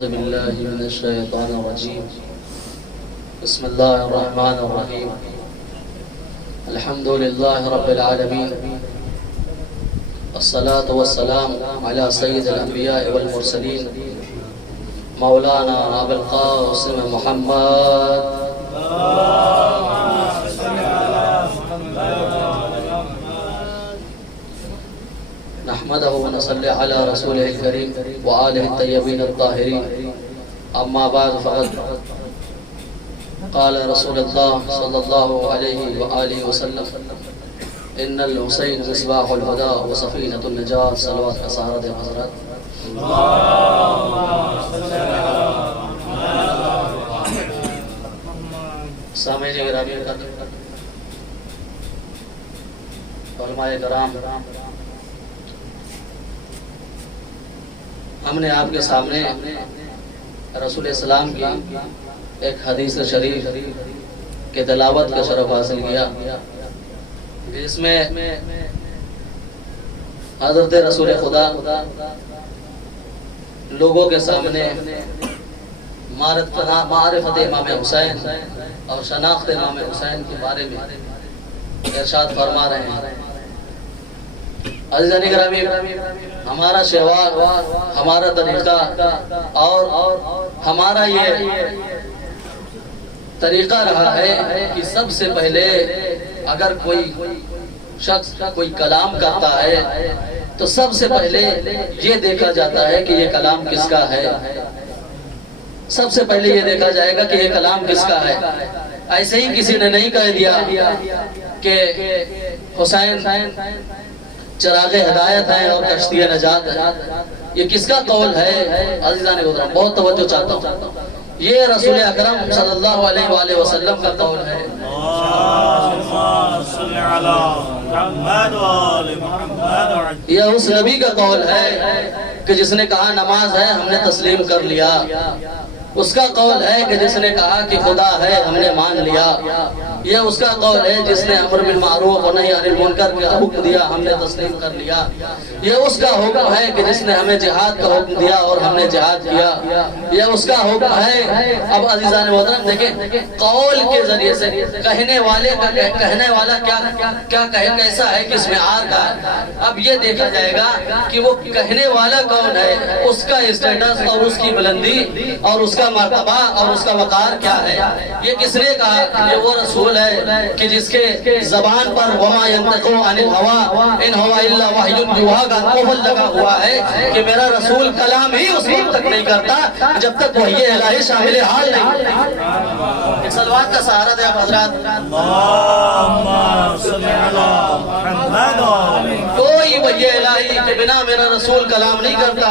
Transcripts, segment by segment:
أعوذ بالله من الشيطان الرجيم بسم الله الرحمن الرحيم الحمد لله رب العالمين الصلاة والسلام على سيد الأنبياء والمرسلين مولانا أبي القاسم محمد نحمده ونصلي على رسوله الكريم وآله الطيبين الطاهرين أما بعد فقد قال رسول الله صلى الله عليه وآله وسلم إن الحسين مصباح الهدى وسفينة النجاة صلوات كسارة حضرات سامعین گرامی علماء کرام، ہم نے آپ کے سامنے رسول السلام کی ایک حدیث شریف کے تلاوت کا شرف حاصل کیا، جس میں حضرت رسول خدا لوگوں کے سامنے معرفت امام حسین اور شناخت امام حسین کے بارے میں ارشاد فرما رہے ہیں۔ عزیزان گرامی، ہمارا شہوار، ہمارا طریقہ اور ہمارا یہ طریقہ رہا ہے کہ سب سے پہلے اگر کوئی شخص کوئی کلام کرتا ہے تو سب سے پہلے یہ دیکھا جاتا ہے کہ یہ کلام کس کا ہے۔ سب سے پہلے یہ دیکھا جائے گا کہ یہ کلام کس کا ہے۔ ایسے ہی کسی نے نہیں کہہ دیا کہ حسین چراغ ہدایت ہیں اور کشتی نجات ہے۔ یہ کس کا قول ہے؟ عزیزان گرامی، بہت توجہ چاہتا ہوں، یہ رسول اکرم صلی اللہ علیہ وآلہ وسلم کا قول ہے۔ یہ اس نبی کا قول ہے کہ جس نے کہا نماز ہے ہم نے تسلیم کر لیا۔ اس کا قول ہے کہ جس نے کہا کہ خدا ہے ہم نے مان لیا۔ یہ اس کا قول ہے جس نے امر بالمعروف و نہی عن المنکر کا حکم دیا، ہم نے تسلیم کر لیا۔ یہ اس کا حکم ہے کہ جس نے ہمیں جہاد کا حکم دیا اور ہم نے جہاد کیا۔ یہ اس کا حکم ہے۔ اب عزیزان محترم دیکھیں، قول کے ذریعے سے کہنے والا کیا کہے، کیسا ہے، کس معیار کا ہے۔ اب یہ دیکھا جائے گا کہ وہ کہنے والا کون ہے، اس کا اسٹیٹس اور اس کی بلندی اور اس کا مرتبہ اور اس کا وقار کیا ہے۔ یہ کس نے کہا؟ یہ وہ رسول ہے کہ جس کے زبان پر وما ينطق عن الهوى ان هو الا وحی یوحى کا قول لگا ہوا ہے کہ میرا رسول کلام ہی اس وقت تک نہیں کرتا جب تک وحی الہی شامل حال نہیں۔ ایک صلوات کا سہارا دے آپ حضرات۔ اللہم صلی علی محمد۔ کوئی وحی الہی کے بنا میرا رسول کلام نہیں کرتا۔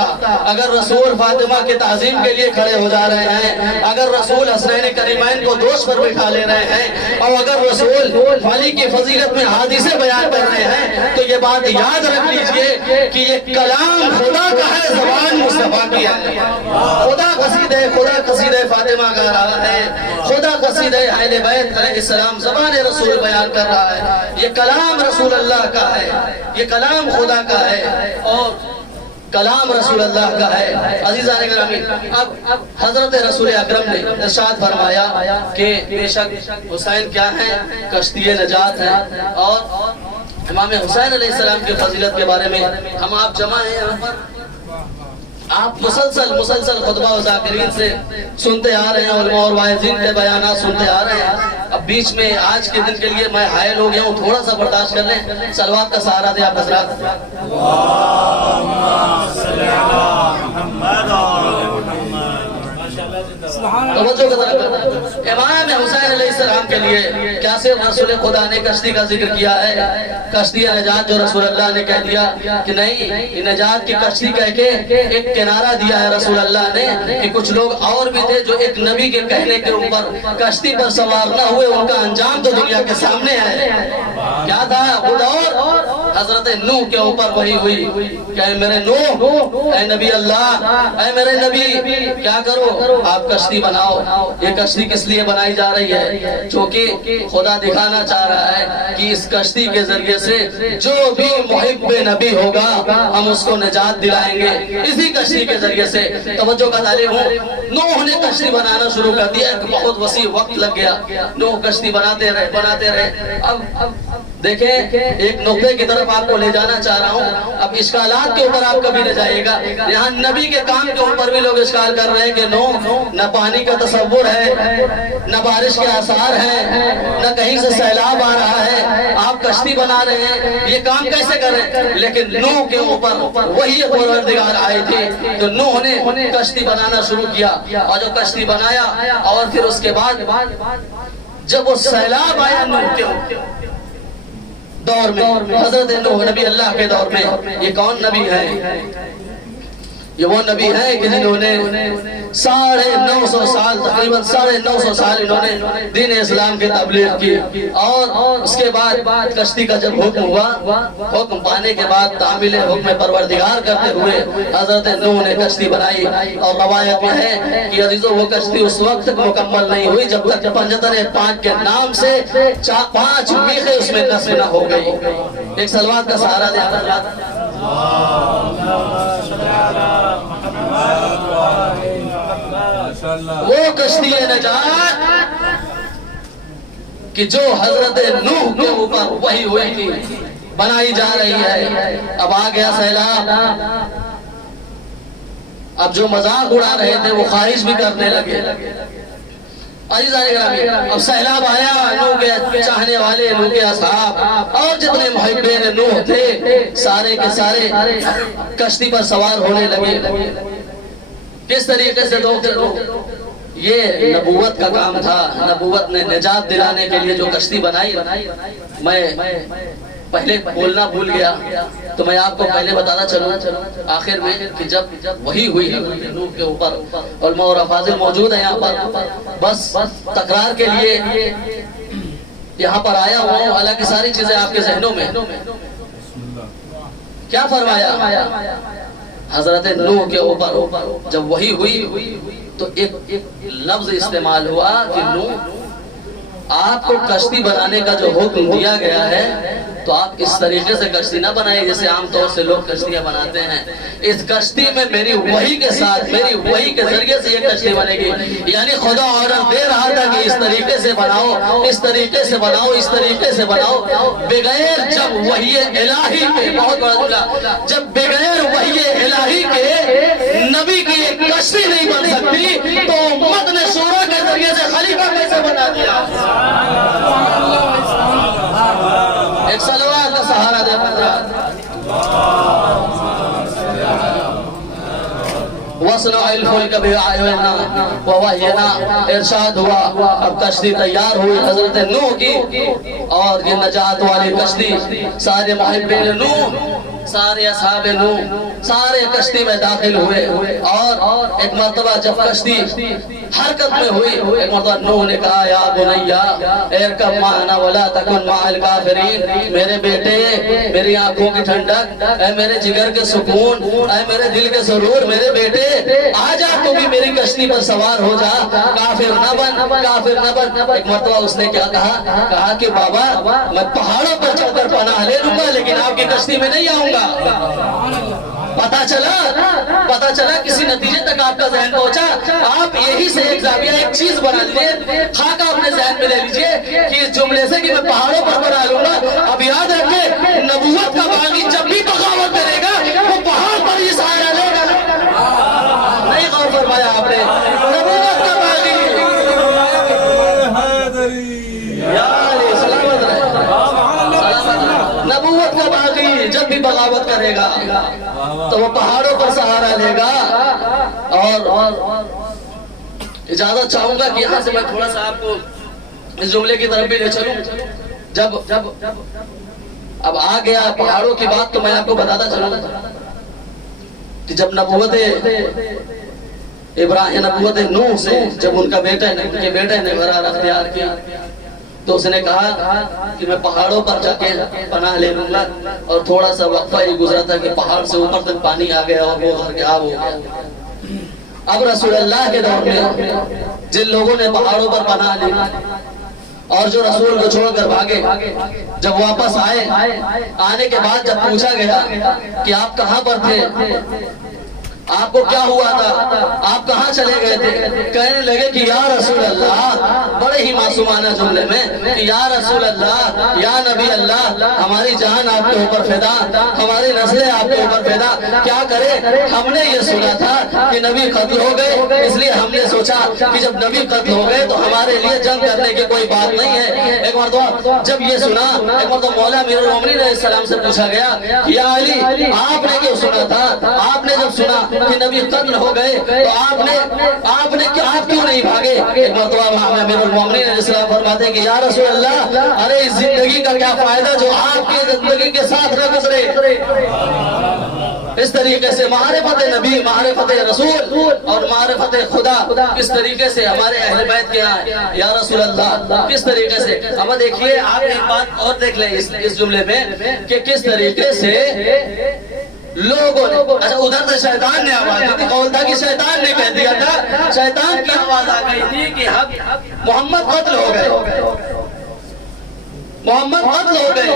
اگر رسول فاطمہ کے تعظیم کے لیے کھڑے ہو جا رہے ہیں، اگر رسول حسنین کریمین کو دوش پر بٹھا لے رہے ہیں، اور اگر رسول علی کی فضیلت میں حدیثیں بیان کر رہے ہیں، تو یہ بات یاد رکھ لیجئے کہ یہ کلام خدا کا ہے، زبان مصطفیٰ کی ہے۔ خدا قصیدہ فاطمہ گا رہا ہے، خدا قصیدہ اہل بیت علیہ السلام زبان رسول بیان کر رہا ہے۔ یہ کلام رسول اللہ کا ہے، یہ کلام خدا کا ہے اور کلام رسول اللہ کا ہے۔ عزیزان گرامی، اب حضرت رسول اکرم نے ارشاد فرمایا کہ بے شک حسین کیا ہے، کشتی نجات ہے۔ اور امام حسین علیہ السلام کی فضیلت کے بارے میں ہم آپ جمع ہیں یہاں پر، آپ مسلسل خطبہ و ذاکرین سے سنتے آ رہے ہیں، علماء اور واعظین کے بیانات سنتے آ رہے ہیں۔ اب بیچ میں آج کے دن کے لیے میں حائل ہو گیا ہوں، تھوڑا سا برداشت کر لیں۔ صلوات کا سہارا دے آپ حضرات۔ امام حسین علیہ السلام کے لیے کیا صرف رسول خدا نے کشتی کا ذکر کیا ہے، کشتی نجات جو رسول اللہ نے کہہ دیا کہ نہیں، نجات کی کشتی کہہ کے ایک کنارہ دیا ہے رسول اللہ نے کہ کچھ لوگ اور بھی تھے جو ایک نبی کے کہنے کے اوپر کشتی پر سوار نہ ہوئے، ان کا انجام تو دنیا کے سامنے ہے۔ کیا تھا؟ خود اور حضرت نوح کے اوپر وہی ہوئی کہ اے میرے نوح، اے نبی اللہ، اے میرے نبی کیا کرو، آپ کشتی بناؤ۔ یہ کشتی کس لیے بنائی جا رہی ہے؟ چونکہ خدا دکھانا چاہ رہا ہے کہ اس کشتی کے ذریعے سے جو بھی محب نبی ہوگا ہم اس کو نجات دلائیں گے اسی کشتی کے ذریعے سے۔ توجہ کا طالب ہوں، نوح نے کشتی بنانا شروع کر دیا، ایک بہت وسیع وقت لگ گیا، نوح کشتی بناتے رہے۔ اب دیکھیں ایک نقطے کی طرف آپ کو لے جانا چاہ رہا ہوں، اب اشکالات کے اوپر آپ کبھی نہ جائے گا۔ یہاں نبی کے کام کے اوپر بھی لوگ اشکال کر رہے ہیں کہ نہ پانی کا تصور ہے، نہ بارش کے آثار ہیں، نہ کہیں سے سیلاب آ رہا ہے، آپ کشتی بنا رہے ہیں، یہ کام کیسے کر رہے ہیں؟ لیکن نوح کے اوپر وہی پروردگار آئے تھے تو نوح نے کشتی بنانا شروع کیا، اور جو کشتی بنایا اور پھر اس کے بعد جب وہ سیلاب آیا نوح کے دور میں، حضرت نوح نبی اللہ کے دور میں، یہ کون نبی ہے؟ یہ وہ نبی ہے کہ جنہوں نے 950 سال تقریباً 950 سال انہوں نے دین اسلام کی تبلیغ کی، اور اس کے بعد کشتی کا جب حکم ہوا، حکم پانے کے بعد تعمیل حکم پروردگار کرتے ہوئے حضرت نوح نے کشتی بنائی۔ اور روایت میں ہے کہ عزیزو وہ کشتی اس وقت تک مکمل نہیں ہوئی جب تک پنجتر پاک کے نام سے 5 میخیں اس میں نصب نہ ہو گئی۔ ایک سلوات کا سہارا دے حضرات۔ وہ کشتی نجات کہ جو حضرت نوح کے اوپر وحی ہوئی تھی بنائی جا رہی ہے۔ اب آ گیا سیلاب، اب جو مذاق اڑا رہے تھے وہ خارج بھی کرنے لگے۔ اب سیلاب آیا، نوح کے چاہنے والے، نوح کے اصحاب اور جتنے محبین نوح تھے سارے کے سارے کشتی پر سوار ہونے لگے۔ کس طریقے سے یہ نبوت کا کام تھا، نبوت نے نجات دلانے کے لیے جو کشتی بنائی۔ میں پہلے بولنا بھول گیا تو میں آپ کو پہلے بتانا چلوں آخر میں کہ جب وہی ہوئی نوح کے اوپر، علماء اور افاضل موجود ہیں یہاں پر، بس تکرار کے لیے یہاں پر آیا ہوں، حالانکہ ساری چیزیں آپ کے ذہنوں میں۔ کیا فرمایا حضرت نوح کے اوپر جب وہی ہوئی تو ایک لفظ استعمال ہوا کہ نوح آپ کو کشتی بنانے کا جو حکم دیا گیا ہے تو آپ اس طریقے سے کشتی نہ بنائیں جیسے عام طور سے لوگ کشتیاں بناتے ہیں۔ اس کشتی میں میری وحی کے ساتھ، میری وحی کے ذریعے سے یہ کشتی بنے گی۔ یعنی خدا آرڈر دے رہا تھا کہ اس طریقے سے بناؤ، اس طریقے سے بناؤ، اس طریقے سے بناؤ، بغیر جب وحی الہی کے، بہت بڑا جملہ، جب بغیر وحی الہی کے نبی کی ایک کشتی نہیں بن سکتی تو امت نے شورا کے ذریعے سے خلیفہ کیسے بنا دیا؟ ایک صلوات کا سہارا دے حضرات۔ وَصْنَعِ الْفُلْكَ بِأَعْيُنِنَا وَوَحْيِنَا، ارشاد ہوا اب کشتی تیار ہوئی حضرت نوح کی، اور یہ نجات والی کشتی، سارے محبین نوح، سارے اصحاب نوح سارے کشتی میں داخل ہوئے، اور ایک مرتبہ جب کشتی حرکت میں ہوئی، ایک مرتبہ نوح نے کہا یا بنیا ارکب معنا ولا تکن مع الکافرین، میرے بیٹے، میری آنکھوں کی ٹھنڈک، اے میرے جگر کے سکون، اے میرے دل کے سرور، میرے بیٹے آ جا، تو بھی میری کشتی پر سوار ہو جا، کافر نہ بن، کافر نہ بن۔ ایک مرتبہ اس نے کیا کہا کہ بابا میں پہاڑوں پر چڑھ کر پناہ لے لوں گا لیکن آپ کی کشتی میں نہیں آؤں گا۔ پتا چلا کسی نتیجے تک آپ کا ذہن پہنچا۔ آپ یہی سے ایک زاویہ، ایک چیز بنا لیجئے، خاکہ اپنے ذہن میں لے لیجئے کہ اس جملے سے کہ میں پہاڑوں پر بنا لوں گا۔ اب یاد رکھیں نبوت کا باغی جب بھی بغاوت کرے گا وہ پہاڑ پر ہی سایہ لے گا۔ نہیں غور فرمایا آپ نے؟ نبوت کا باغی نبوت کا باغی جب بھی بغاوت کرے گا تو وہ پہاڑوں پر سہارا لے گا۔ اور اجازت چاہوں گا کہ یہاں سے میں تھوڑا سا آپ کو اس جملے کی طرف بھی لے چلوں۔ جب اب آ گیا پہاڑوں کی بات تو میں آپ کو بتاتا چلوں کہ جب نبوت ابراہیم، نبوت نوح سے جب ان کے بیٹے نے برار اختیار کیا تو اس نے کہا کہ میں پہاڑوں پر جا کے پناہ لے لوں گا، اور تھوڑا سا وقفہ یہ گزرا تھا کہ پہاڑ سے اوپر تک پانی آ گیا اور وہ گھر کے آب ہو گیا۔ اب رسول اللہ کے دور میں جن لوگوں نے پہاڑوں پر پناہ لی اور جو رسول کو چھوڑ کر بھاگے، جب واپس آنے کے بعد جب پوچھا گیا کہ آپ کہاں پر تھے، آپ کو کیا ہوا تھا، آپ کہاں چلے گئے تھے، کہنے لگے کہ یا رسول اللہ، بڑے ہی معصومانہ جملے میں کہ یا رسول اللہ، یا نبی اللہ، ہماری جان آپ کے اوپر فدا، ہماری نسلیں آپ کے اوپر فدا، کیا کرے، ہم نے یہ سنا تھا کہ نبی قتل ہو گئے، اس لیے ہم نے سوچا کہ جب نبی قتل ہو گئے تو ہمارے لیے جنگ کرنے کی کوئی بات نہیں ہے۔ ایک مرتبہ جب یہ سنا، ایک مرتبہ مولا امیر المومنین علیہ السلام سے پوچھا گیا یا علی، آپ نے کیوں سنا تھا، آپ نے جب سنا کہ نبی قتل ہو گئے تو آپ کیوں نہیں بھاگے؟ ایک مرتبہ امیر المومنین علیہ السلام فرماتے ہیں کہ یا رسول اللہ، ارے اس زندگی کا کیا فائدہ جو آپ کی زندگی کے ساتھ نہ گزرے۔ اس طریقے سے معرفت نبی، معرفت رسول اور معرفت خدا کس طریقے سے ہمارے اہل بیت کے ہاں، یا رسول اللہ کس طریقے سے۔ اب دیکھیے، آپ ایک بات اور دیکھ لیں اس جملے میں کہ کس طریقے سے لوگوں نے، اچھا ادھر سے شیطان نے آواز دی تھی، قول تھا کہ شیطان نے کہہ دیا تھا، شیطان کی آواز آ گئی تھی کہ محمد قتل ہو گئے، محمد قتل ہو گئے،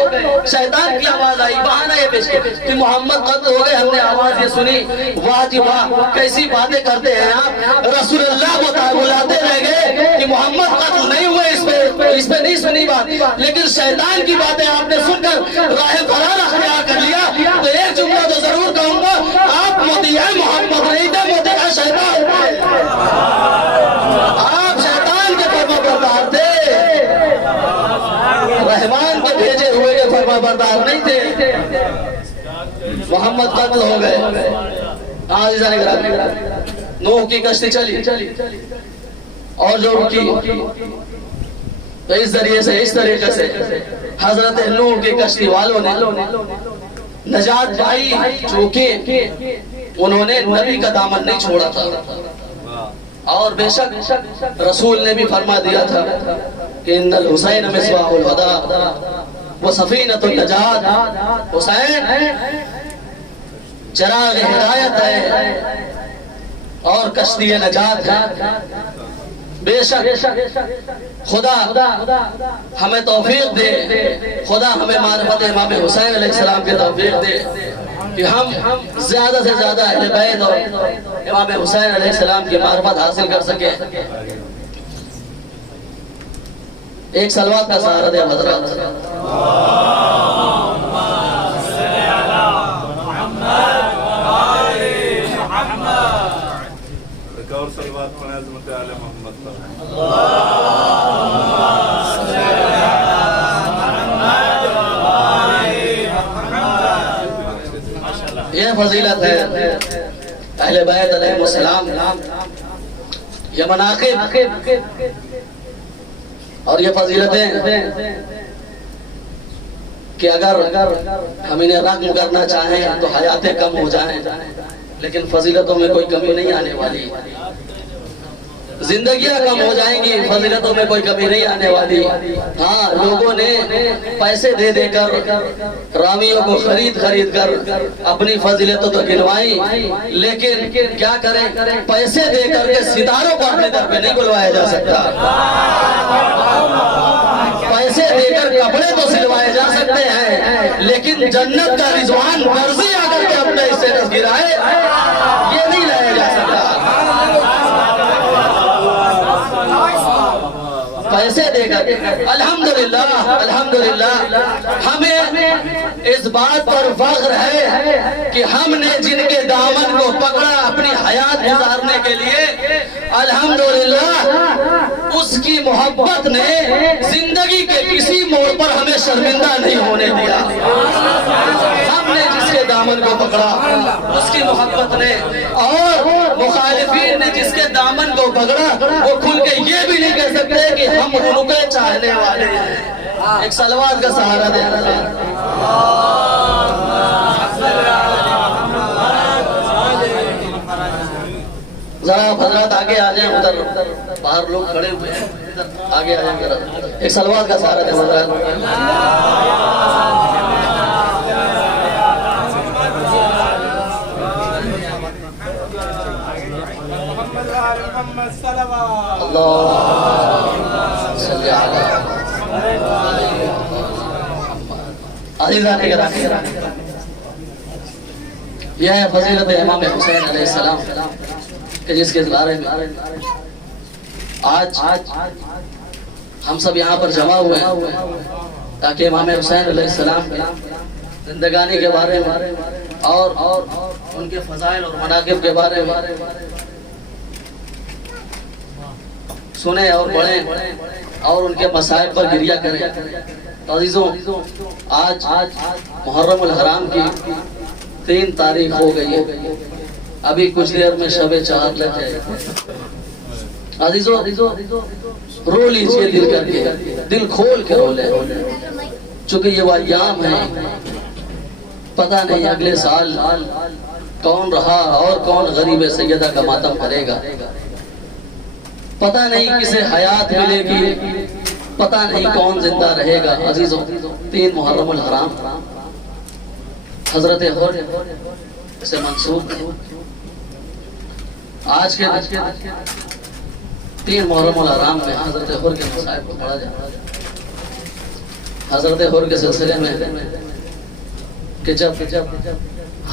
شیطان کی آواز آئی، بہانہ یہ پیش کہ محمد قتل ہو گئے، ہم نے آواز یہ سنی، واہ جی واہ کیسی باتیں کرتے ہیں آپ، رسول اللہ کو بلاتے رہ گئے کہ محمد قتل نہیں ہوئے، اس پہ نہیں سنی بات، لیکن شیطان کی باتیں آپ نے سن کر راہ فرار اختیار کر لیا، تو ایک جملہ تو ضرور کہوں گا، آپ مطیع محمد نہیں تھے، مطیع شیطان تھے، آپ شیطان کے فرما بردار تھے، رحمان کے بھیجے ہوئے کے فرما بردار نہیں تھے۔ محمد قتل ہو گئے، عزیزان گرامی، نوح کی کشتی چلی اور جو رکی، تو اس ذریعے سے، اس طریقے سے حضرت نوح کی کشتی والوں نے نجات پائی، چونکہ انہوں نے نبی کا دامن نہیں چھوڑا تھا، اور بے شک رسول نے بھی فرما دیا تھا کہ ان الحسین مصباح الہدی وہ سفینۃ النجات، حسین چراغ ہدایت ہے اور کشتی نجات ہے۔ بے شک خدا ہمیں توفیق دے، خدا ہمیں معرفت امام حسین علیہ السلام کی توفیق دے کہ ہم زیادہ سے زیادہ اہل بیت اور امام حسین علیہ السلام کی معرفت حاصل کر سکیں۔ ایک صلوات کا سہارا دے حضرات۔ اور صلوات پڑھیں عظمت آل محمد پر۔ یہ فضیلت ہے اہل بیت علیہ السلام، یہ مناقب اور یہ فضیلتیں کہ اگر ہم انہیں رقم کرنا چاہیں تو حیاتیں کم ہو جائیں، لیکن فضیلتوں میں کوئی کمی نہیں آنے والی، زندگیاں کم ہو جائیں گی، فضیلتوں میں کوئی کمی نہیں آنے والی۔ ہاں، لوگوں نے پیسے دے دے کر، رامیوں کو خرید کر اپنی فضیلتوں تو گنوائی، لیکن کیا کریں، پیسے دے کر کے ستاروں کو اپنے در پہ نہیں بلوایا جا سکتا، پیسے دے کر کپڑے تو سلوائے جا سکتے ہیں، لیکن جنت کا رضوان مرضی آ کر کے اپنا اسٹیٹس گرائے، یہ نہیں لایا جا سکتا۔ پیسے دے کر الحمدللہ ہمیں اس بات پر فخر ہے کہ ہم نے جن کے دامن کو پکڑا اپنی حیات گزارنے کے لیے، الحمدللہ اس کی محبت نے زندگی کے کسی موڑ پر ہمیں شرمندہ نہیں ہونے دیا۔ ہم نے جس کے دامن کو پکڑا اس کی محبت نے، اور مخالفین نے جس کے دامن کو پکڑا وہ کھل کے یہ بھی نہیں کہہ سکتے کہ ہم ان کے چاہنے والے ہیں۔ ایک صلوات کا سہارا دے۔ ذرا حضرات آگے آ جائیں، ادھر باہر لوگ کھڑے ہوئے ہیں، آگے آ جائیں ذرا، ایک صلوات کا سہارا دے حضرات۔ محمد صلوات اللہ صلی علیہ عزیزان گرامی، یہ ہے فضیلت امام حسین علیہ السلام کہ جس کے بارے میں آج ہم سب یہاں پر جمع ہوئے ہیں تاکہ امام حسین علیہ السلام کی زندگانی کے بارے میں اور ان کے فضائل اور مناقب کے بارے میں سنیں اور پڑھیں اور ان کے مصائب پر گریہ کریں۔ عزیزوں، آج محرم الحرام کی 3 تاریخ ہو گئی ہے، ابھی کچھ دیر میں شب چہار لگ جائے گا۔ عزیزوں، رو لیجئے دل کر کے، دل کھول کے رو لیں، چونکہ یہ وہ ایام ہیں، پتہ نہیں اگلے سال کون رہا اور کون غریب سیدہ کا ماتم کرے گا، پتہ نہیں کسے حیات ملے گی، پتہ نہیں کون زندہ رہے گا۔ عزیزوں، 3 محرم الحرام حضرت حر سے منسوب ہے۔ آج کے 3 محرم الحرام میں حضرت حر کے مصائب کو پڑھا جائے۔ حضرت حر کے سلسلے میں کہ جب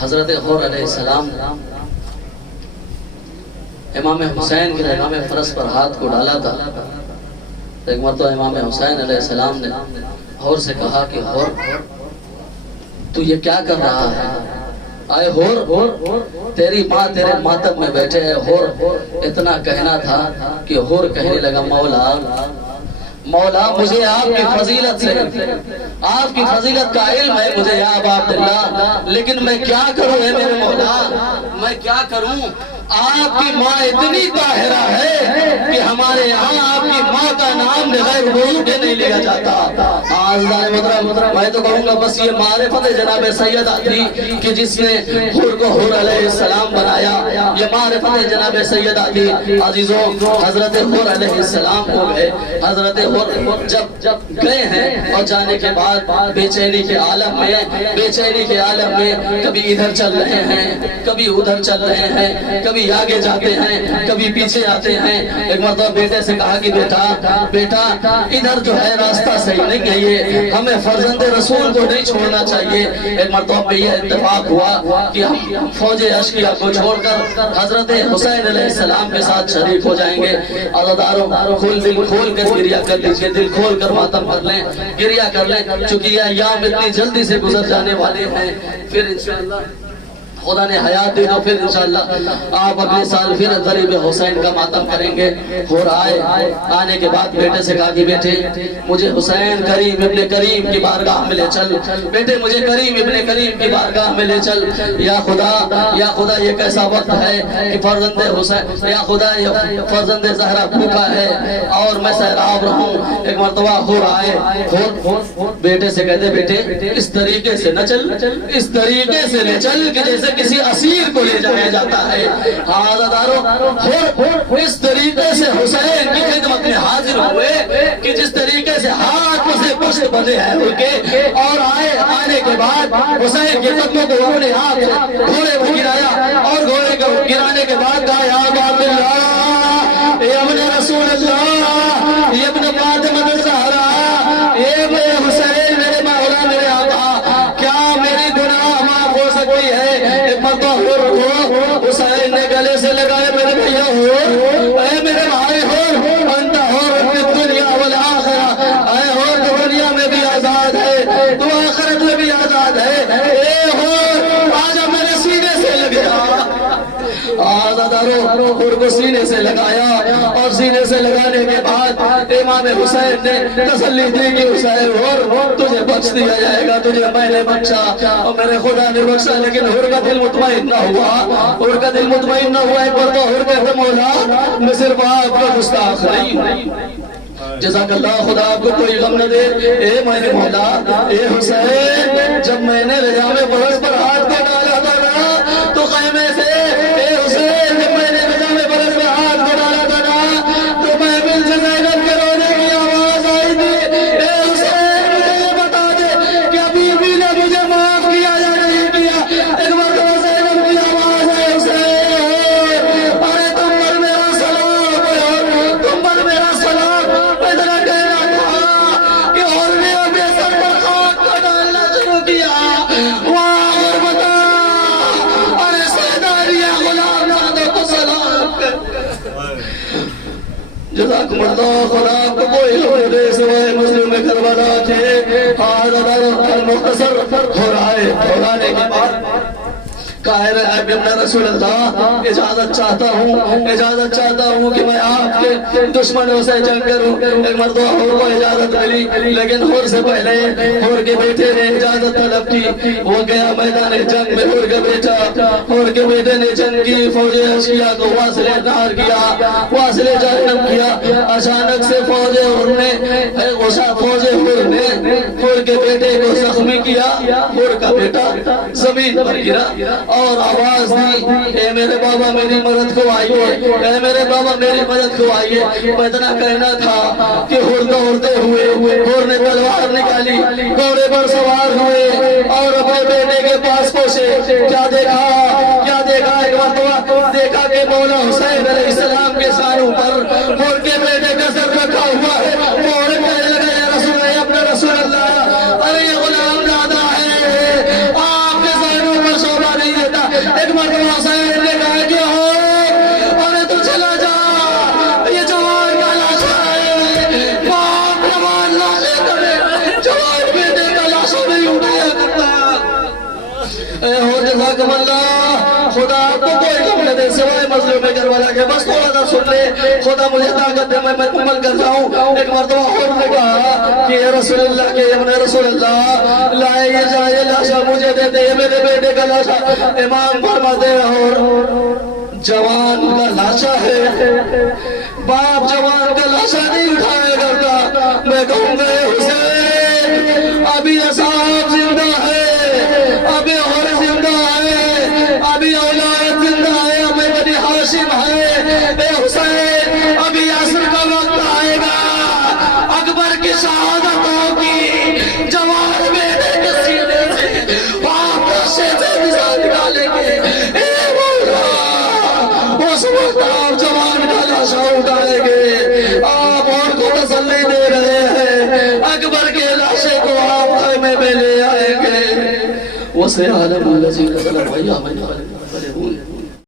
حضرت حر علیہ السلام امام حسین کے امام فرس پر ہاتھ کو ڈالا تھا، ایک مرتبہ امام حسین علیہ السلام نے حر سے کہا کہ حر تو یہ کیا کر رہا ہے؟ آئے حر، تیری ماں تیرے ماتم میں بیٹھے ہے۔ حر اتنا کہنا تھا کہ حر کہنے لگا مولا مولا مجھے آپ کی فضیلت سے، آپ کی فضیلت کا علم ہے مجھے یا ابا عبداللہ، لیکن میں کیا کروں ہے میرے مولا، میں کیا کروں؟ آپ کی ماں اتنی طاہرہ ہے کہ ہمارے یہاں آپ کی ماں کا نام بغیر وضو کے نہیں لیا جاتا۔ آزدان محترم، میں تو کہوں گا بس یہ معرفت جناب سیدہ تھی کہ جس نے حر کو حر علیہ السلام بنایا، یہ معرفت جناب سیدہ تھی۔ عزیزوں، حضرت حر علیہ السلام ہو گئے، حضرت حر جب گئے ہیں اور جانے کے بعد بے چینی کے عالم میں کبھی ادھر چل رہے ہیں، کبھی ادھر چل رہے ہیں، کبھی آگے جاتے ہیں، کبھی پیچھے آتے ہیں۔ ایک مرتبہ بیٹے سے کہا کہ بیٹا ادھر جو ہے راستہ صحیح نہیں ہے، یہ ہمیں فرزند رسول کو نہیں چھوڑنا چاہیے۔ ایک مرتبہ پہ یہ اتفاق ہوا کہ ہم فوج اشقیاء کو چھوڑ کر حضرت حسین علیہ السلام کے ساتھ شریک ہو جائیں گے۔ عزاداروں، دل کھول کر گریہ کر لیجئے، دل کھول کر ماتم کر لیں، گریہ کر لیں، چونکہ یہ ایام اتنی جلدی سے گزر جانے والے ہیں۔ پھر انشاءاللہ خدا نے حیات دی تو پھر انشاءاللہ آپ اگلے سال پھر غریب حسین کا ماتم کریں گے۔ اور آنے کے بعد بیٹے سے کہا کہ بیٹے مجھے حسین کریم ابن کریم کی بارگاہ میں لے چل، بیٹے مجھے کریم ابن کریم کی بارگاہ میں لے چل۔ یا خدا یہ کیسا وقت ہے کہ فرزند حسین، یا خدا یہ فرزند زہرا بھوکا ہے اور میں سیراب رہوں۔ ایک مرتبہ بیٹے سے کہتے بیٹے اس طریقے سے نہ چل، اس طریقے سے لے چل کہ جیسے کسی اسیر کو لے جایا جاتا ہے۔ عزاداروں، اس طریقے سے حسین کی خدمت میں حاضر ہوئے کہ جس طریقے سے ہاتھ سے پشت بندے ہیں ان کے، اور آنے کے بعد حسین کے قدموں کو انہوں نے ہاتھ گھوڑے کو گرایا، اور گھوڑے کو گرانے کے بعد کہا یا باب اللہ، اے ابن رسول اللہ، اے ابن فاطمہ الزہرا، اے میرے حسین، میرے مولا، میرے آقا، کیا میری گناہ معاف ہو سکتی ہے؟ حسین نے گلے سے لگائے میرے بھیا ہو، اے میرے بھائی ہو، انت ہو دنیا والآخرہ، اے ہو دنیا میں بھی آزاد ہے تو آخرت میں بھی آزاد ہے، اے ہو آجا میرے سینے سے لگیا۔ آزاداروں، حر کو سینے سے لگایا، اور سینے سے لگانے کے بعد امام حسین نے تسلی دی کہ حسین حر تجھے بخش دیا جائے گا، تجھے میں نے بخشا اور میرے خدا نے بخشا۔ لیکن حر کا دل مطمئن نہ ہوا، حر کا دل مطمئن نہ ہوا۔ ایک بار تو حر کہتے مولا میں صرف آپ کا گستاخ نہیں ہوں، جزاک اللہ، خدا آپ کو کوئی غم نہ دے۔ اے میرے مولا، اے حسین، جب میں نے رجا میں برس پر ہاتھ کو ڈالا تھا نا تو خیمے سے، اے حسین جب میں نے رجا میں برس پر ہاتھ کو ڈالا تھا نا تو میں مل سے زینب کے رونے کی آواز آئی تھی۔ اے حسین مجھے یہ بتا دے کہ ابھی بھی نے مجھے معاف کیا یا نہیں کیا؟ ایک مرتبہ زینب کی آواز ہے حسین، ارے تم پر میرا سلام جزاکم اللہ خدا آپ کو کوئی لوگ دے سوائے مظلوم کربلا کے حاضر المختصر ہو رہا ہے دہرانے کے بعد قائر ہے ابن رسول اللہ اجازت چاہتا ہوں کہ میں آپ کے دشمنوں سے جنگ کروں. ایک مرتبہ حور کو اجازت ملی لیکن حور سے پہلے حور کے بیٹے نے اجازت طلب کی. وہ گیا میدان جنگ میں. حور کے بیٹے نے جنگ کی فوج اشکیا کو واصل نار کیا واصل جہنم کیا. اچانک سے فوج حور نے حور کے بیٹے کو زخمی کیا. حور کا بیٹا زمین پر گرا اور آواز دی اے میرے بابا میری مدد کو آئیے اے میرے بابا میری مدد کو آئیے. میں اتنا کہنا تھا کہ حور دوڑتے ہوئے حور نے تلوار نکالی گھوڑے پر سوار ہوئے اور اپنے بیٹے کے پاس پہنچے. کیا دیکھا ایک مرتبہ دیکھا کہ مولا حسین علیہ السلام کے سانوں پر حور کے بیٹے کا سر رکھا ہوا ہے. حور کہنے لگا یا رسول اللہ اپنے رسول اللہ ارے یہ غلام دادا ہے آپ کے سانوں پر شوبہ نہیں دیتا. ایک مرتبہ حسین نے کہا کہ ہو ارے تو چلا جا یہ جوان کا لاشا ہے باپ جوان لاشے کرے جوان بیٹے کا لاشا نہیں اٹھایا کرتا. اے ہو جزاکم اللہ خدا آپ کو کوئی کم نہ دے سوائے مظلوم کربلا کے. بس تھوڑا سا سن لے خدا مجھے طاقت دے میں مکمل کرتا ہوں. ایک مرتبہ حور نے کہا کہ اے رسول اللہ کے ابن رسول اللہ لائے یہ جائے لاشا مجھے دیتے یہ میرے بیٹے کا لاشا. امام فرماتے ہیں جوان کا لاشا ہے باپ جوان کا لاشا نہیں اٹھایا کرتا. میں کہوں گا حسین ابھی اصحاب زندہ ہے ابھی اور زندہ ہے ابھی اولاد زندہ ہے ابھی بنی ہاشم ہے. اے حسین ابھی عصر کا وقت آئے گا اکبر کی شہادت ہوگی جوان بیٹے کے سینے سے باپ رشے سے نشان نکالیں گے. اے مولا اس وقت آپ جوان کا لاشا اٹھائیں گے. آپ اور کو تسلی دے رہے ہیں اکبر کے لاشے کو آپ خیمے میں لے آئیں گے. وَسَيَعْلَمُ الَّذِينَ ظَلَمُوا أَيَّ يَوْمٍ يَنقَلِبُونَ